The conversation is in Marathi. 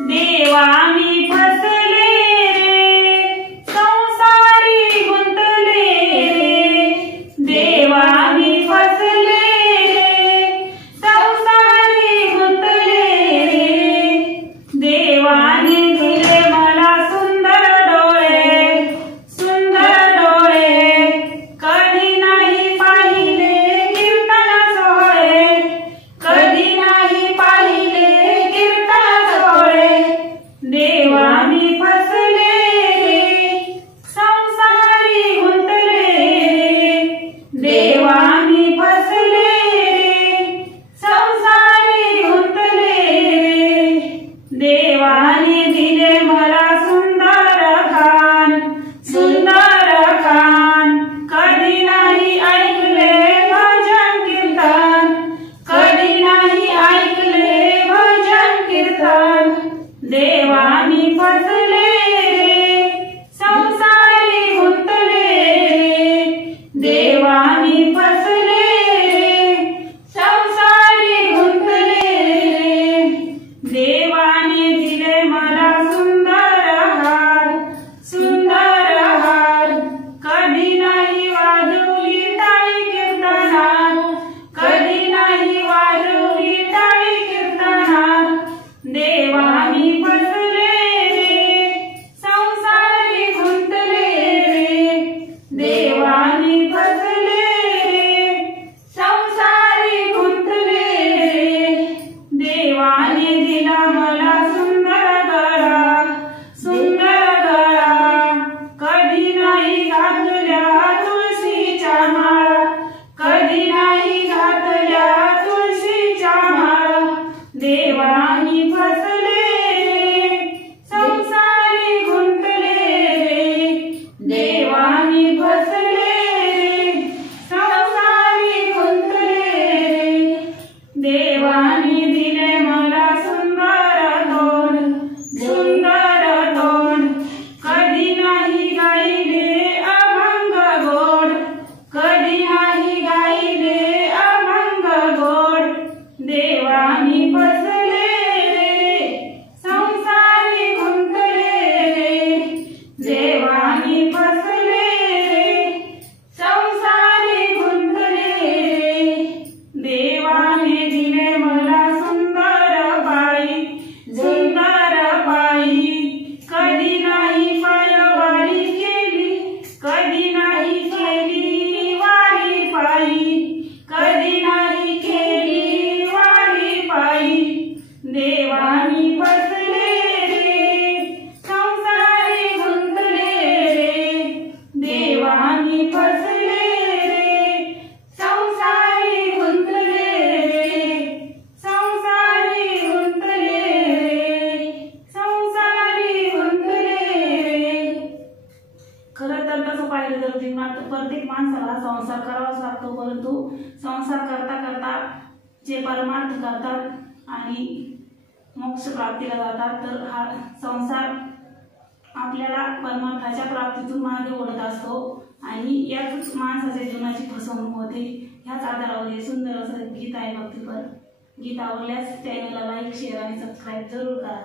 देवा मी फसले रे, संसारी गुंतले रे। देवा मी फसले रे, संसारी गुंतले रे। देवाने दिले मला सुंदर डोळे, सुंदर डोळे। कधी नाही पाहिले कीर्तन सोहळे, कधी नाही पाहिले कीर्तन सोहळे। देवा मी फसले रे, संसारी गुंतले रे। देवा मी फसले रे, संसारी गुंतले रे। देवाने दिले मला सुंदर कान, सुंदर कान। कधी नाही ऐकले भजन कीर्तन, कधी नाही ऐकले भजन कीर्तन। देवा मी फसले रे, संसारी गुंतले रे। देवा मी फसले रे, संसारी गुंतले रे। देवाने दिले मला सुंदर हार, सुंदर हार। कधी नाही वाजवली टाळी कीर्तनात, कधी नाही वाजवली टाळी कीर्तनात। देवा मी फसले रे, संसारी गुंतले रे। देवा मी फसले रे, संसारी गुंतले रे। देवाने दिला मला सुंदर गळा, सुंदर गळा। कधी नाही घातल्या तुळशीच्या माळा, कधी नाही घातल्या तुळशीच्या माळा। देवा मी फसले रे, संसारी गुंतले रे। देवा मी फसले रे, संसारी गुंतले रे। देवाने दिले मला सुंदर तोंड, सुंदर तोंड। कधी नाही गायले अभंग गोड, कधी नाही गायले अभंग गोड। देवा मी फसले रे, संसारी गुंतले रे। देवा मी फसले रे, संसारी गुंतले रे। देवाने दिले मला सुंदर बाई, सुंदर बाई। कधी नाही पायवारी केली, कधी नाही केली वारी पायी, कधी नाही केली वारी पायी। देवा मी फसले रे, संसारी गुंतले रे। देवा मी फसले रे, संसारी गुंतले रे। संसारी गुंतले रे, संसारी गुंतले रे। खरं तर तसं पाहिलं तर जीवनात प्रत्येक माणसाला संसार करावाच लागतो, परंतु संसार करता करता जे परमार्थ करतात आणि मोक्ष प्राप्तीला जातात, तर हा संसार आपल्याला परमार्थाच्या प्राप्तीतून मागे ओढत असतो आणि यातच माणसाच्या जीवनाची फसवणूक होते। ह्याच आधारावर हे सुंदर असं गीत आहे भक्तीपर। गीत आवडल्यास चॅनलला लाईक, शेअर आणि सबस्क्राईब जरूर करा।